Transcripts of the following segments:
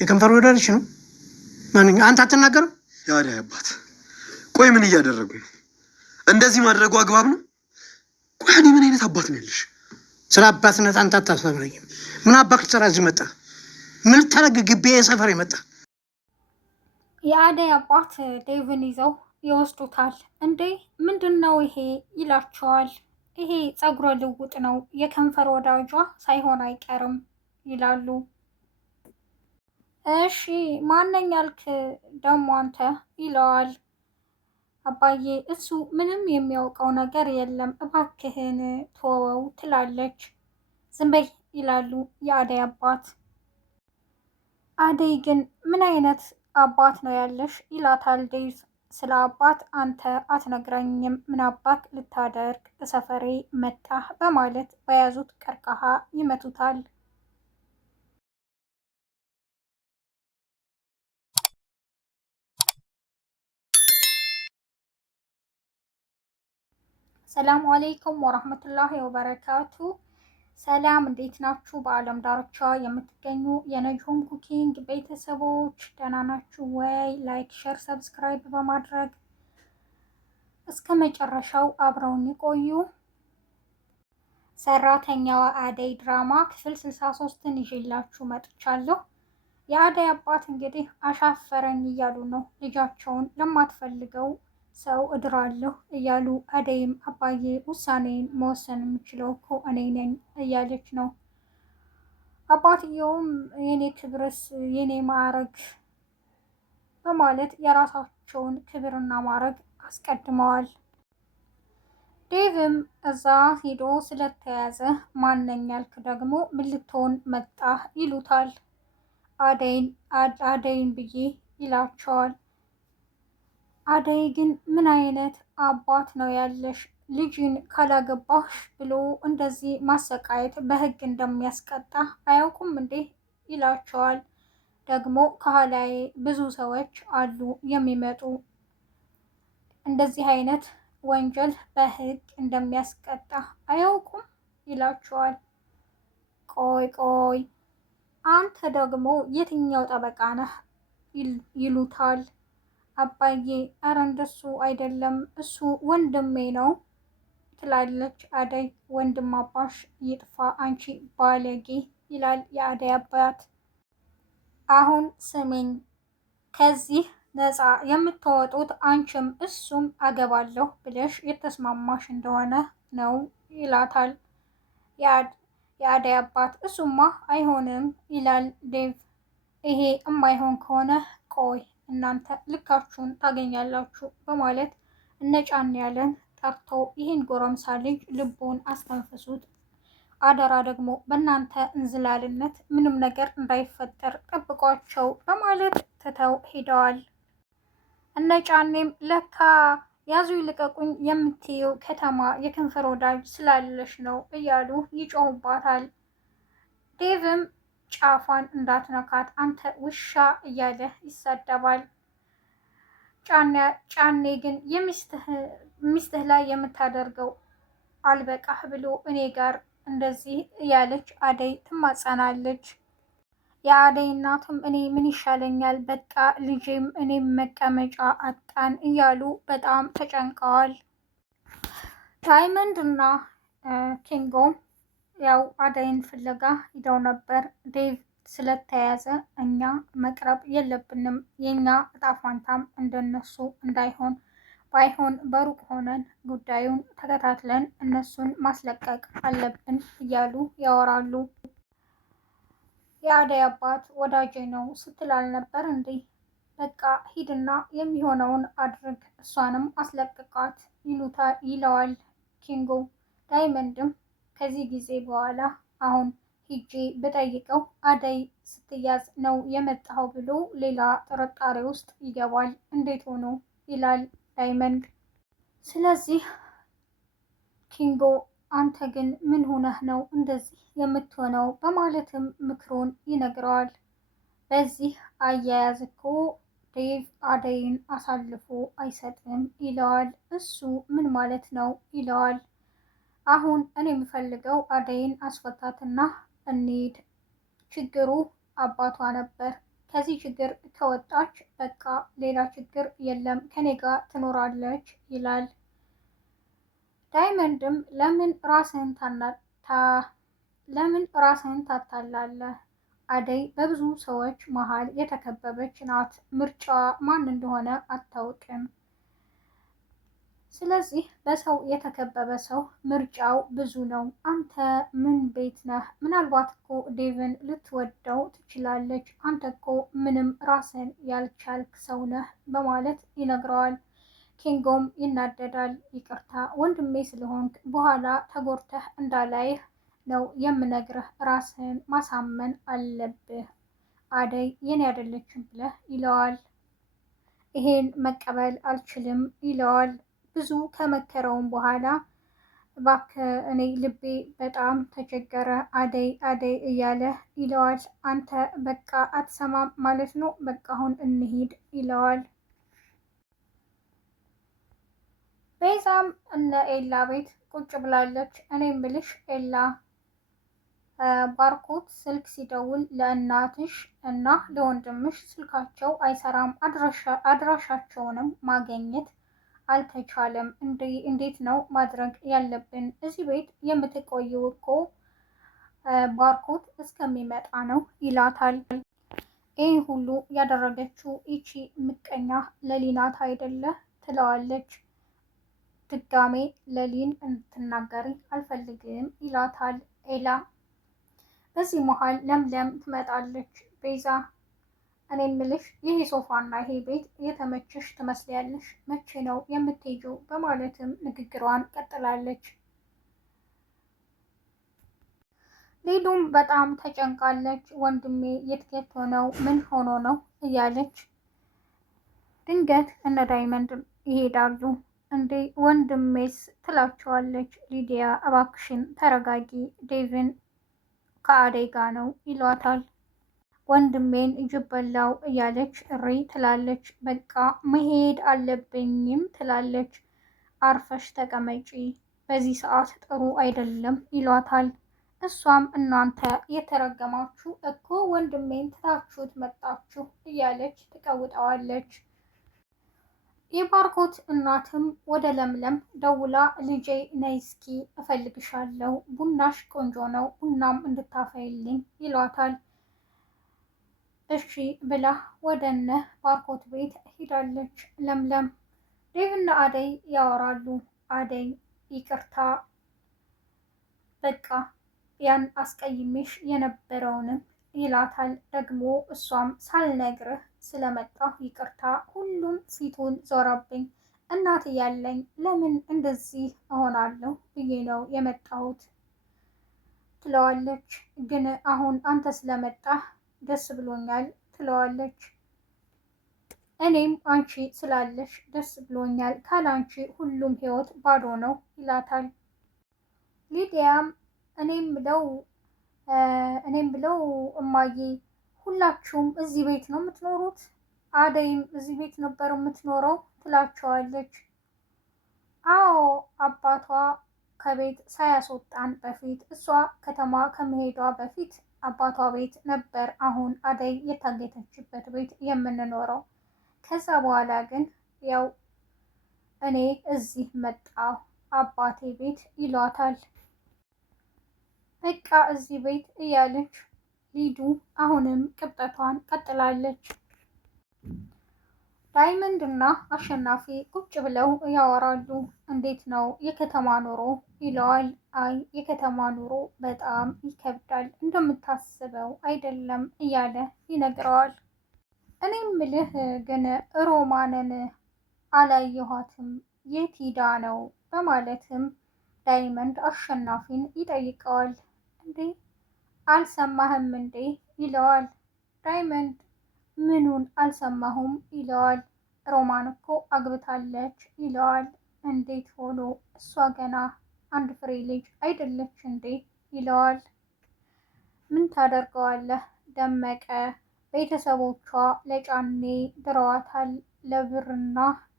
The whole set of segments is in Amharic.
የከንፈር ወዳጅሽ ነው። ማንኛ አንተ አትናገርም? የአደይ አባት ቆይ ምን እያደረጉ ነው? እንደዚህ ማድረጉ አግባብ ነው? ቆይ እኔ ምን አይነት አባት ነው ያለሽ? ስለ አባትነት አንተ አታስተምረኝም። ምን አባክ ልትሰራ እዚህ መጣ? ምን ልታደርግ ግቢ ሰፈር የመጣ? የአደይ አባት ዴቭን ይዘው ይወስዱታል። እንዴ ምንድን ነው ይሄ ይላቸዋል። ይሄ ፀጉረ ልውጥ ነው፣ የከንፈር ወዳጇ ሳይሆን አይቀርም ይላሉ። እሺ ማነኝ ያልክ ደሞ አንተ ይለዋል። አባዬ እሱ ምንም የሚያውቀው ነገር የለም እባክህን ተወው ትላለች። ዝም በይ ይላሉ የአደይ አባት። አደይ ግን ምን አይነት አባት ነው ያለሽ ይላታል ዴቭ። ስለ አባት አንተ አትነግረኝም፣ ምን አባክ ልታደርግ ሰፈሬ መጣህ በማለት በያዙት ቀርቀሃ ይመቱታል። ሰላም አለይኩም ወራህመቱላሂ ወበረካቱ። ሰላም እንዴት ናችሁ? በአለም ዳርቻ የምትገኙ የነጅሆም ኩኪንግ ቤተሰቦች ደህና ናችሁ ወይ? ላይክ፣ ሼር፣ ሰብስክራይብ በማድረግ እስከ መጨረሻው አብረውን ይቆዩ። ሰራተኛዋ አደይ ድራማ ክፍል 63ን ይዤላችሁ መጥቻለሁ። የአደይ አባት እንግዲህ አሻፈረኝ እያሉ ነው። ልጃቸውን ለማትፈልገው ሰው እድራለሁ እያሉ አደይም አባዬ ውሳኔን መወሰን የምችለው እኮ እኔ ነኝ እያለች ነው። አባትየውም የኔ ክብርስ የኔ ማዕረግ በማለት የራሳቸውን ክብርና ማዕረግ አስቀድመዋል። ዴቭም እዛ ሄዶ ስለተያዘ ማነኝ ያልክ ደግሞ ምን ልትሆን መጣህ ይሉታል። አደይን ብዬ ይላቸዋል። አደይ ግን ምን አይነት አባት ነው ያለሽ? ልጅን ካላገባሽ ብሎ እንደዚህ ማሰቃየት በሕግ እንደሚያስቀጣ አያውቁም እንዴ ይላቸዋል። ደግሞ ከኋላዬ ብዙ ሰዎች አሉ የሚመጡ፣ እንደዚህ አይነት ወንጀል በሕግ እንደሚያስቀጣ አያውቁም ይላቸዋል። ቆይ አንተ ደግሞ የትኛው ጠበቃ ነህ ይሉታል። አባዬ አረ እንደሱ አይደለም እሱ ወንድሜ ነው ትላለች አደይ። ወንድም አባሽ ይጥፋ አንቺ ባለጌ ይላል የአደይ አባት። አሁን ስሚኝ፣ ከዚህ ነፃ የምትወጡት አንቺም እሱም አገባለሁ ብለሽ የተስማማሽ እንደሆነ ነው ይላታል የአደይ አባት። እሱማ አይሆንም ይላል ዴቭ። ይሄ እማይሆን ከሆነ ቆይ እናንተ ልካችሁን ታገኛላችሁ በማለት እነጫን ያለን ጠርቶ ይህን ጎረምሳ ልጅ ልቡን አስተንፍሱት፣ አደራ ደግሞ በእናንተ እንዝላልነት ምንም ነገር እንዳይፈጠር ጠብቋቸው በማለት ትተው ሄደዋል። እነጫኔም ለካ ያዙ ይልቀቁኝ የምትየው ከተማ የከንፈር ወዳጅ ስላለሽ ነው እያሉ ይጮሁባታል። ዴቭም ጫፏን እንዳትነካት አንተ ውሻ እያለ ይሳደባል። ጫኔ ግን ሚስትህ ላይ የምታደርገው አልበቃህ ብሎ እኔ ጋር እንደዚህ እያለች አደይ ትማጸናለች። የአደይ እናትም እኔ ምን ይሻለኛል በቃ ልጄም እኔም መቀመጫ አጣን እያሉ በጣም ተጨንቀዋል። ዳይመንድ እና ኪንጎም ያው አደይን ፍለጋ ሂደው ነበር። ዴቭ ስለተያዘ እኛ መቅረብ የለብንም፣ የኛ እጣ ፋንታም እንደነሱ እንዳይሆን፣ ባይሆን በሩቅ ሆነን ጉዳዩን ተከታትለን እነሱን ማስለቀቅ አለብን እያሉ ያወራሉ። የአደይ አባት ወዳጄ ነው ስትል አልነበር እንዴ? በቃ ሂድና የሚሆነውን አድርግ፣ እሷንም አስለቅቃት ይለዋል ኪንጎ። ዳይመንድም ከዚህ ጊዜ በኋላ አሁን ሂጄ ብጠይቀው አደይ ስትያዝ ነው የመጣው ብሎ ሌላ ጥርጣሬ ውስጥ ይገባል። እንዴት ሆኖ ይላል ዳይመንድ። ስለዚህ ኪንጎ አንተ ግን ምን ሆነህ ነው እንደዚህ የምትሆነው በማለትም ምክሩን ይነግረዋል። በዚህ አያያዝ እኮ ዴቭ አደይን አሳልፎ አይሰጥም ይለዋል። እሱ ምን ማለት ነው ይለዋል። አሁን እኔ የምፈልገው አደይን አስፈታትና እንሂድ፣ ችግሩ አባቷ ነበር ከዚህ ችግር ከወጣች በቃ ሌላ ችግር የለም ከኔ ጋር ትኖራለች ይላል። ዳይመንድም ለምን ራስህን ታታላለህ? አደይ በብዙ ሰዎች መሀል የተከበበች ናት። ምርጫዋ ማን እንደሆነ አታውቅም። ስለዚህ በሰው የተከበበ ሰው ምርጫው ብዙ ነው። አንተ ምን ቤት ነህ? ምናልባት እኮ ዴቭን ልትወደው ትችላለች። አንተ እኮ ምንም ራስን ያልቻልክ ሰው ነህ በማለት ይነግረዋል። ኪንጎም ይናደዳል። ይቅርታ ወንድሜ ስለሆንክ በኋላ ተጎድተህ እንዳላይህ ነው የምነግርህ። ራስህን ማሳመን አለብህ። አደይ የኔ አይደለችም ብለህ ይለዋል። ይሄን መቀበል አልችልም ይለዋል። ብዙ ከመከረውም በኋላ እባክህ እኔ ልቤ በጣም ተቸገረ አደይ አደይ እያለ ይለዋል። አንተ በቃ አትሰማም ማለት ነው፣ በቃ አሁን እንሂድ ይለዋል። ቤዛም እነ ኤላ ቤት ቁጭ ብላለች። እኔ ምልሽ ኤላ ባርኮት ስልክ ሲደውል ለእናትሽ እና ለወንድምሽ ስልካቸው አይሰራም፣ አድራሻቸውንም ማግኘት አልተቻለም። እንዴት ነው ማድረግ ያለብን? እዚህ ቤት የምትቆየው እኮ ባርኮት እስከሚመጣ ነው ይላታል። ይህ ሁሉ ያደረገችው ይቺ ምቀኛ ለሊናት አይደለ ትለዋለች። ድጋሜ ለሊን እንድትናገሪ አልፈልግም ይላታል ኤላ። በዚህ መሀል ለምለም ትመጣለች። ቤዛ እኔ ምልሽ ይሄ ሶፋና ይሄ ቤት የተመቸሽ ትመስያለሽ፣ መቼ ነው የምትሄጂው? በማለትም ንግግሯን ቀጥላለች። ሊዱም በጣም ተጨንቃለች። ወንድሜ የት ሆነው ምን ሆኖ ነው እያለች ድንገት እነ ዳይመንድ ይሄዳሉ። እንዴ ወንድሜስ ትላቸዋለች። ሊዲያ እባክሽን ተረጋጊ፣ ዴቭን ከአደይ ጋ ነው ይሏታል። ወንድሜን ጅብ በላው እያለች እሪ ትላለች። በቃ መሄድ አለብኝም ትላለች። አርፈሽ ተቀመጪ፣ በዚህ ሰዓት ጥሩ አይደለም ይሏታል። እሷም እናንተ የተረገማችሁ እኮ ወንድሜን ትታችሁት መጣችሁ እያለች ትቀውጠዋለች። የባርኮት እናትም ወደ ለምለም ደውላ ልጄ ነይ እስኪ እፈልግሻለሁ፣ ቡናሽ ቆንጆ ነው፣ ቡናም እንድታፈይልኝ ይሏታል። እሺ ብላ ወደነ ባርኮት ቤት ሂዳለች። ለምለም ዴቭና አደይ ያወራሉ። አደይ ይቅርታ በቃ ያን አስቀይሜሽ የነበረውንም ይላታል። ደግሞ እሷም ሳልነግርህ ስለመጣሁ ይቅርታ፣ ሁሉም ፊቱን ዞረብኝ። እናት እያለኝ ለምን እንደዚህ እሆናለሁ ብዬ ነው የመጣሁት ትለዋለች። ግን አሁን አንተ ስለመጣህ ደስ ብሎኛል ትለዋለች። እኔም አንቺ ስላለሽ ደስ ብሎኛል፣ ካላንቺ ሁሉም ህይወት ባዶ ነው ይላታል። ሊዲያም እኔም ብለው እማዬ ሁላችሁም እዚህ ቤት ነው የምትኖሩት? አደይም እዚህ ቤት ነበር የምትኖረው ትላቸዋለች። አዎ አባቷ ከቤት ሳያስወጣን በፊት እሷ ከተማ ከመሄዷ በፊት አባቷ ቤት ነበር አሁን አደይ የታገተችበት ቤት የምንኖረው። ከዛ በኋላ ግን ያው እኔ እዚህ መጣሁ አባቴ ቤት ይሏታል። በቃ እዚህ ቤት እያለች ሊዱ አሁንም ቅብጠቷን ቀጥላለች። ዳይመንድ እና አሸናፊ ቁጭ ብለው ያወራሉ። እንዴት ነው የከተማ ኑሮ ይለዋል። አይ የከተማ ኑሮ በጣም ይከብዳል፣ እንደምታስበው አይደለም እያለ ይነግረዋል። እኔም ምልህ ግን ሮማንን አላየኋትም፣ የት ሂዳ ነው በማለትም ዳይመንድ አሸናፊን ይጠይቀዋል። እንዴ አልሰማህም እንዴ ይለዋል። ዳይመንድ ምኑን አልሰማሁም ይለዋል። ሮማን እኮ አግብታለች ይለዋል። እንዴት ሆኖ? እሷ ገና አንድ ፍሬ ልጅ አይደለች እንዴ ይለዋል። ምን ታደርገዋለህ ደመቀ፣ ቤተሰቦቿ ለጫኔ ድረዋታል ለብርና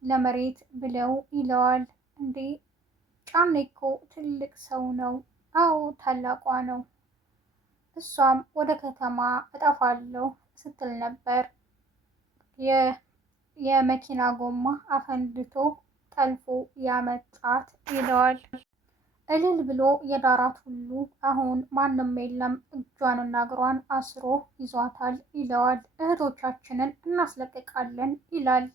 ለመሬት ብለው ይለዋል። እንዴ ጫኔ እኮ ትልቅ ሰው ነው። አዎ ታላቋ ነው። እሷም ወደ ከተማ እጠፋለሁ ስትል ነበር። የመኪና ጎማ አፈንድቶ ጠልፎ ያመጣት ይለዋል። እልል ብሎ የዳራት ሁሉ አሁን ማንም የለም፣ እጇንና እግሯን አስሮ ይዟታል ይለዋል። እህቶቻችንን እናስለቅቃለን ይላል።